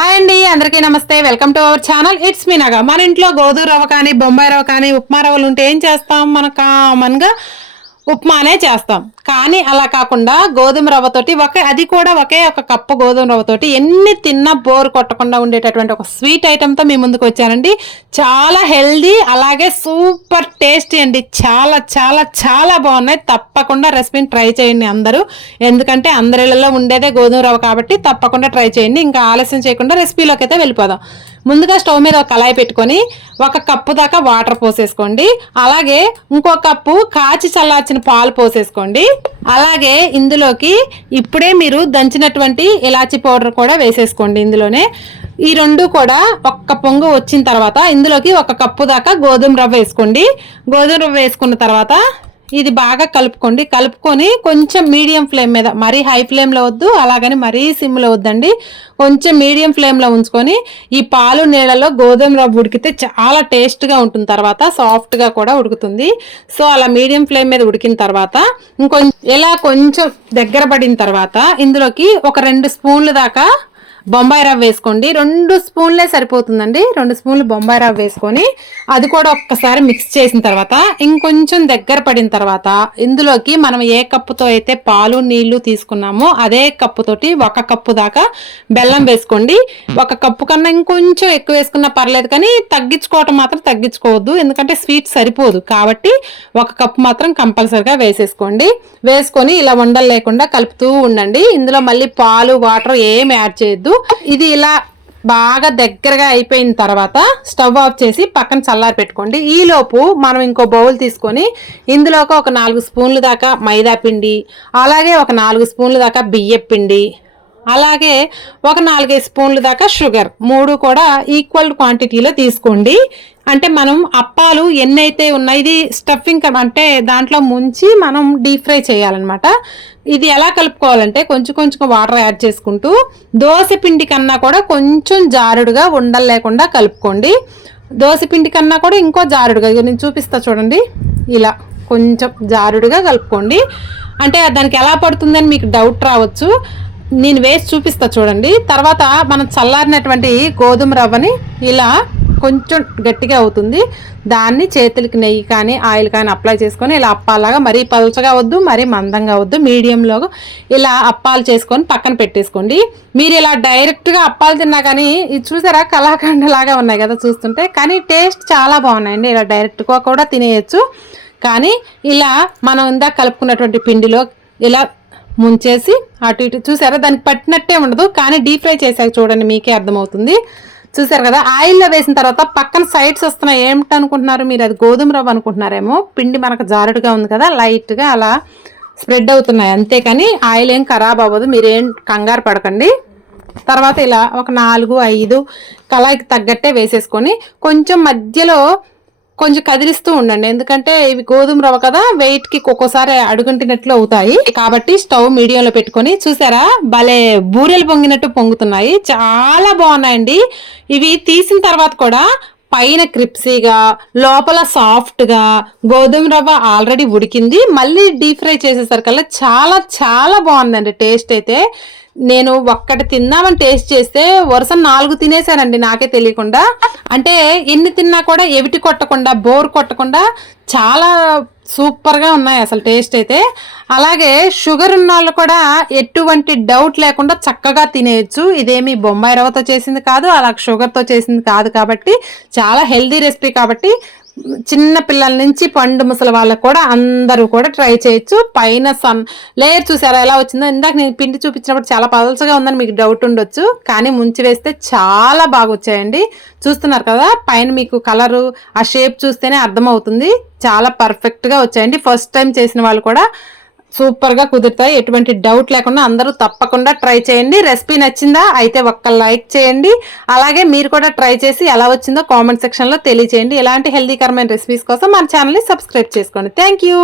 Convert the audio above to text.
Hi అండి అందరికీ నమస్తే. Welcome to our channel. It's me నగా మన ఇంట్లో గోధుమ రవ్వ కానీ బొంబాయి రవ్వ కానీ ఉప్మా రవ్వలు ఉంటే ఏం చేస్తాం? మన కామన్గా ఉప్మానే చేస్తాం. కానీ అలా కాకుండా గోధుమ రవ్వతోటి ఒక అది కూడా ఒకే ఒక కప్పు గోధుమ రవ్వతోటి ఎన్ని తిన్నా బోర్ కొట్టకుండా ఉండేటటువంటి ఒక స్వీట్ ఐటెంతో మీ ముందుకు వచ్చానండి. చాలా హెల్దీ అలాగే సూపర్ టేస్టీ అండి. చాలా చాలా చాలా బాగున్నాయి. తప్పకుండా రెసిపీని ట్రై చేయండి అందరూ. ఎందుకంటే అందరిళ్ళలో ఉండేదే గోధుమ రవ్వ కాబట్టి తప్పకుండా ట్రై చేయండి. ఇంకా ఆలస్యం చేయకుండా రెసిపీలోకి అయితే వెళ్ళిపోదాం. ముందుగా స్టవ్ మీద ఒక కళాయి పెట్టుకొని ఒక కప్పు దాకా వాటర్ పోసేసుకోండి. అలాగే ఇంకో కప్పు కాచి చల్లార్చిన పాలు పోసేసుకోండి. అలాగే ఇందులోకి ఇప్పుడే మీరు దంచినటువంటి ఇలాచి పౌడర్ కూడా వేసేసుకోండి ఇందులోనే. ఈ రెండు కూడా ఒక్క పొంగు వచ్చిన తర్వాత ఇందులోకి ఒక కప్పు దాకా గోధుమ రవ్వ వేసుకోండి. గోధుమ రవ్వ వేసుకున్న తర్వాత ఇది బాగా కలుపుకోండి. కలుపుకొని కొంచెం మీడియం ఫ్లేమ్ మీద మరీ హై ఫ్లేమ్లో వద్దు అలాగని మరీ సిమ్లో వద్దండి. కొంచెం మీడియం ఫ్లేమ్లో ఉంచుకొని ఈ పాలు నీళ్ళలో గోధుమ రవ్వ ఉడికితే చాలా టేస్ట్గా ఉంటుంది. తర్వాత సాఫ్ట్గా కూడా ఉడుకుతుంది. సో అలా మీడియం ఫ్లేమ్ మీద ఉడికిన తర్వాత ఇంకొంచెం ఇలా కొంచెం దగ్గర పడిన తర్వాత ఇందులోకి ఒక రెండు స్పూన్లు దాకా బొంబాయి రవ్వ వేసుకోండి. రెండు స్పూన్లే సరిపోతుందండి. రెండు స్పూన్లు బొంబాయి రవ్వ వేసుకొని అది కూడా ఒక్కసారి మిక్స్ చేసిన తర్వాత ఇంకొంచెం దగ్గర పడిన తర్వాత ఇందులోకి మనం ఏ కప్పుతో అయితే పాలు నీళ్ళు తీసుకున్నామో అదే కప్పుతోటి ఒక కప్పు దాకా బెల్లం వేసుకోండి. ఒక కప్పు కన్నా ఇంకొంచెం ఎక్కువ వేసుకున్నా పర్లేదు కానీ తగ్గించుకోవటం మాత్రం తగ్గించుకోవద్దు. ఎందుకంటే స్వీట్ సరిపోదు. కాబట్టి ఒక కప్పు మాత్రం కంపల్సరిగా వేసేసుకోండి. వేసుకొని ఇలా ఉండలు లేకుండా కలుపుతూ ఉండండి. ఇందులో మళ్ళీ పాలు వాటర్ ఏం యాడ్ చేయొద్దు. ఇది ఇలా బాగా దగ్గరగా అయిపోయిన తర్వాత స్టవ్ ఆఫ్ చేసి పక్కన చల్లారి పెట్టుకోండి. ఈలోపు మనం ఇంకో బౌల్ తీసుకొని ఇందులోకి ఒక నాలుగు స్పూన్లు దాకా మైదా పిండి అలాగే ఒక నాలుగు స్పూన్లు దాకా బియ్యపిండి అలాగే ఒక నాలుగైదు స్పూన్లు దాకా షుగర్ మూడు కూడా ఈక్వల్ క్వాంటిటీలో తీసుకోండి. అంటే మనం అప్పాలు ఎన్నైతే ఉన్నాయి ఇది స్టఫింగ్ అంటే దాంట్లో ముంచి మనం డీప్ ఫ్రై చేయాలన్నమాట. ఇది ఎలా కలుపుకోవాలంటే కొంచెం కొంచెం వాటర్ యాడ్ చేసుకుంటూ దోశ పిండి కన్నా కూడా కొంచెం జారుడుగా ఉండలు లేకుండా కలుపుకోండి. దోశ పిండి కన్నా కూడా ఇంకో జారుడుగా ఇక నేను చూపిస్తా చూడండి. ఇలా కొంచెం జారుడుగా కలుపుకోండి. అంటే దానికి ఎలా పడుతుందని మీకు డౌట్ రావచ్చు. నేను వేసి చూపిస్తా చూడండి. తర్వాత మనం చల్లారినటువంటి గోధుమ రవ్వని ఇలా కొంచెం గట్టిగా అవుతుంది. దాన్ని చేతులకి నెయ్యి కానీ ఆయిల్ కానీ అప్లై చేసుకొని ఇలా అప్పాలాగా మరీ పలుచగా వద్దు మరీ మందంగా వద్దు మీడియంలో ఇలా అప్పాలు చేసుకొని పక్కన పెట్టేసుకోండి. మీరు ఇలా డైరెక్ట్గా అప్పాలు తిన్నా కానీ ఇది చూసారా? కళాఖండలాగా ఉన్నాయి కదా చూస్తుంటే. కానీ టేస్ట్ చాలా బాగున్నాయండి. ఇలా డైరెక్ట్గా కూడా తినేయచ్చు. కానీ ఇలా మనం ఇందాక కలుపుకున్నటువంటి పిండిలో ఇలా ముంచేసి అటు ఇటు చూసారా? దానికి పట్టినట్టే ఉండదు కానీ డీప్ ఫ్రై చేసాక చూడండి మీకే అర్థమవుతుంది. చూసారు కదా ఆయిల్లో వేసిన తర్వాత పక్కన సైడ్స్ వస్తున్నాయి. ఏమిటి అనుకుంటున్నారు మీరు? అది గోధుమ రవ్వ అనుకుంటున్నారేమో. పిండి మనకు జారుడుగా ఉంది కదా లైట్గా అలా స్ప్రెడ్ అవుతున్నాయి. అంతేకాని ఆయిల్ ఏం ఖరాబ్ అవ్వదు మీరేం కంగారు పడకండి. తర్వాత ఇలా ఒక నాలుగు ఐదు కళాయికి తగ్గట్టే వేసేసుకొని కొంచెం మధ్యలో కొంచెం కదిలిస్తూ ఉండండి. ఎందుకంటే ఇవి గోధుమ రవ్వ కదా వెయిట్కి ఒక్కోసారి అడుగుంటినట్లు అవుతాయి. కాబట్టి స్టవ్ మీడియంలో పెట్టుకొని చూసారా? భలే బూరెలు పొంగినట్టు పొంగుతున్నాయి. చాలా బాగున్నాయండి. ఇవి తీసిన తర్వాత కూడా పైన క్రిప్సీగా లోపల సాఫ్ట్గా గోధుమ రవ్వ ఆల్రెడీ ఉడికింది. మళ్ళీ డీప్ ఫ్రై చేసేసరికల్లా చాలా చాలా బాగుందండి టేస్ట్ అయితే. నేను ఒక్కటి తిన్నామని టేస్ట్ చేస్తే వరుస నాలుగు తినేసానండి నాకే తెలియకుండా. అంటే ఎన్ని తిన్నా కూడా ఎవిటి కొట్టకుండా బోర్ కొట్టకుండా చాలా సూపర్గా ఉన్నాయి అసలు టేస్ట్ అయితే. అలాగే షుగర్ ఉన్న వాళ్ళు కూడా ఎటువంటి డౌట్ లేకుండా చక్కగా తినేయచ్చు. ఇదేమి బొంబాయి రవ్వతో చేసింది కాదు అలా షుగర్తో చేసింది కాదు కాబట్టి చాలా హెల్దీ రెసిపీ కాబట్టి చిన్న పిల్లల నుంచి పండు ముసలి వాళ్ళకు కూడా అందరూ కూడా ట్రై చేయొచ్చు. పైన సన్ లేయర్ చూసారా ఎలా వచ్చిందో? ఇందాక నేను పిండి చూపించినప్పుడు చాలా పలచగా ఉందని మీకు డౌట్ ఉండొచ్చు. కానీ ముంచి వేస్తే చాలా బాగా వచ్చాయండి. చూస్తున్నారు కదా పైన మీకు కలరు ఆ షేప్ చూస్తేనే అర్థమవుతుంది. చాలా పర్ఫెక్ట్గా వచ్చాయండి. ఫస్ట్ టైం చేసిన వాళ్ళు కూడా సూపర్గా కుదురుతాయి. ఎటువంటి డౌట్ లేకుండా అందరూ తప్పకుండా ట్రై చేయండి. రెసిపీ నచ్చిందా? అయితే ఒక్క లైక్ చేయండి. అలాగే మీరు కూడా ట్రై చేసి ఎలా వచ్చిందో కామెంట్ సెక్షన్లో తెలియచేయండి. ఇలాంటి హెల్దీకరమైన రెసిపీస్ కోసం మన ఛానల్ని సబ్స్క్రైబ్ చేసుకోండి. Thank you